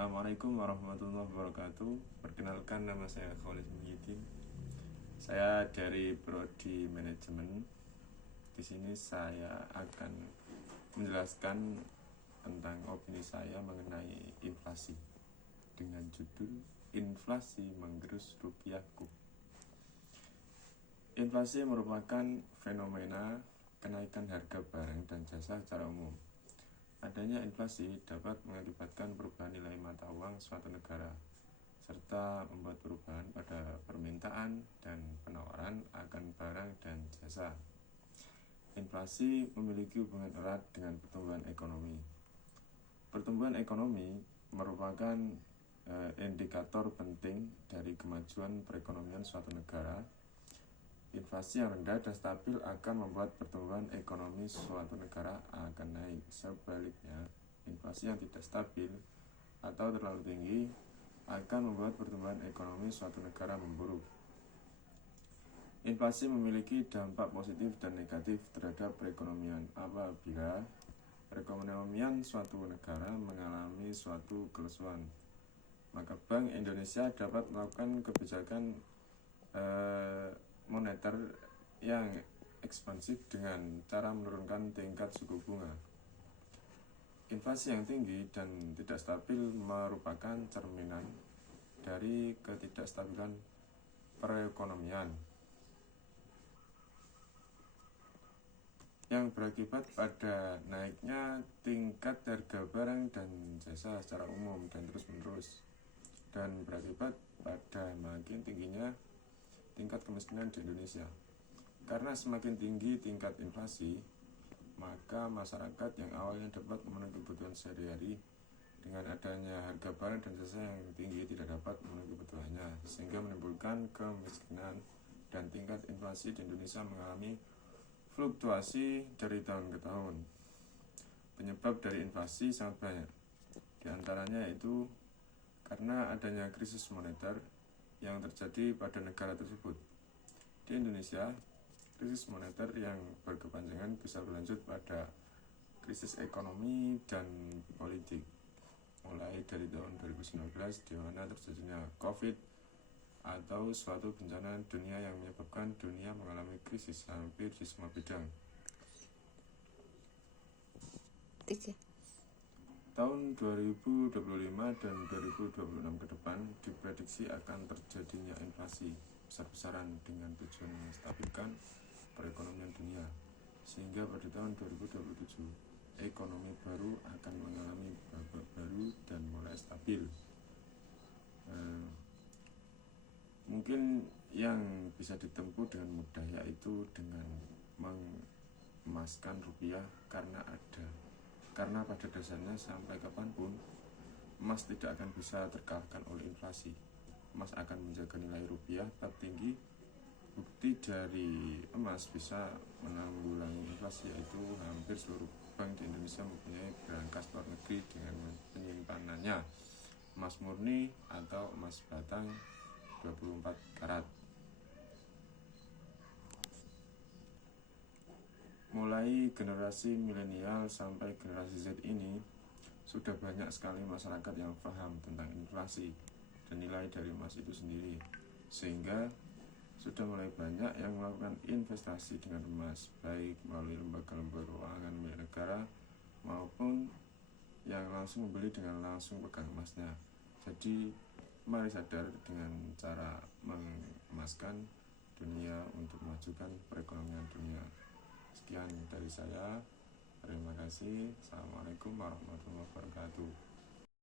Assalamualaikum warahmatullahi wabarakatuh. Perkenalkan, nama saya Khalid Muhyiddin. Saya dari Prodi Manajemen. Di sini saya akan menjelaskan tentang opini saya mengenai inflasi dengan judul Inflasi Menggerus Rupiahku. Inflasi merupakan fenomena kenaikan harga barang dan jasa secara umum. Adanya inflasi dapat mengakibatkan perubahan nilai mata uang suatu negara, serta membuat perubahan pada permintaan dan penawaran akan barang dan jasa. Inflasi memiliki hubungan erat dengan pertumbuhan ekonomi. Pertumbuhan ekonomi merupakan indikator penting dari kemajuan perekonomian suatu negara. Inflasi yang rendah dan stabil akan membuat pertumbuhan ekonomi suatu negara akan naik. Sebaliknya, inflasi yang tidak stabil atau terlalu tinggi akan membuat pertumbuhan ekonomi suatu negara memburuk. Inflasi memiliki dampak positif dan negatif terhadap perekonomian. Apabila perekonomian suatu negara mengalami suatu kelesuan, maka Bank Indonesia dapat melakukan kebijakan moneter yang ekspansif dengan cara menurunkan tingkat suku bunga. Inflasi yang tinggi dan tidak stabil merupakan cerminan dari ketidakstabilan perekonomian yang berakibat pada naiknya tingkat harga barang dan jasa secara umum dan terus-menerus, dan berakibat pada makin tingginya tingkat kemiskinan di Indonesia. Karena semakin tinggi tingkat inflasi, maka masyarakat yang awalnya dapat memenuhi kebutuhan sehari-hari dengan adanya harga barang dan jasa yang tinggi tidak dapat memenuhi kebutuhannya, sehingga menimbulkan kemiskinan, dan tingkat inflasi di Indonesia mengalami fluktuasi dari tahun ke tahun. Penyebab dari inflasi sangat banyak. Di antaranya yaitu karena adanya krisis moneter yang terjadi pada negara tersebut. Di Indonesia, krisis moneter yang berkepanjangan bisa berlanjut pada krisis ekonomi dan politik, mulai dari tahun 2019 di mana terjadinya COVID atau suatu bencana dunia yang menyebabkan dunia mengalami krisis hampir di semua bidang. Tahun 2025 dan 2026 ke depan diprediksi akan terjadinya inflasi besar-besaran dengan tujuan menstabilkan perekonomian dunia, sehingga pada tahun 2027 ekonomi baru akan mengalami babak baru dan mulai stabil. Mungkin yang bisa ditempuh dengan mudah yaitu dengan mengemaskan rupiah, karena pada dasarnya sampai kapanpun emas tidak akan bisa terkalahkan oleh inflasi. Emas akan menjaga nilai rupiah tetap tinggi. Bukti dari emas bisa menanggulangi inflasi yaitu hampir seluruh bank di Indonesia mempunyai berangkas luar negeri dengan penyimpanannya emas murni atau emas batang 24 karat. Mulai generasi milenial sampai generasi Z ini sudah banyak sekali masyarakat yang paham tentang inflasi dan nilai dari emas itu sendiri, sehingga sudah mulai banyak yang melakukan investasi dengan emas, baik melalui lembaga-lembaga keuangan milik negara maupun yang langsung membeli dengan langsung pegang emasnya. Jadi mari sadar dengan cara mengemaskan dunia untuk memajukan perekonomian dunia. Sekian dari saya. Terima kasih. Assalamualaikum warahmatullahi wabarakatuh.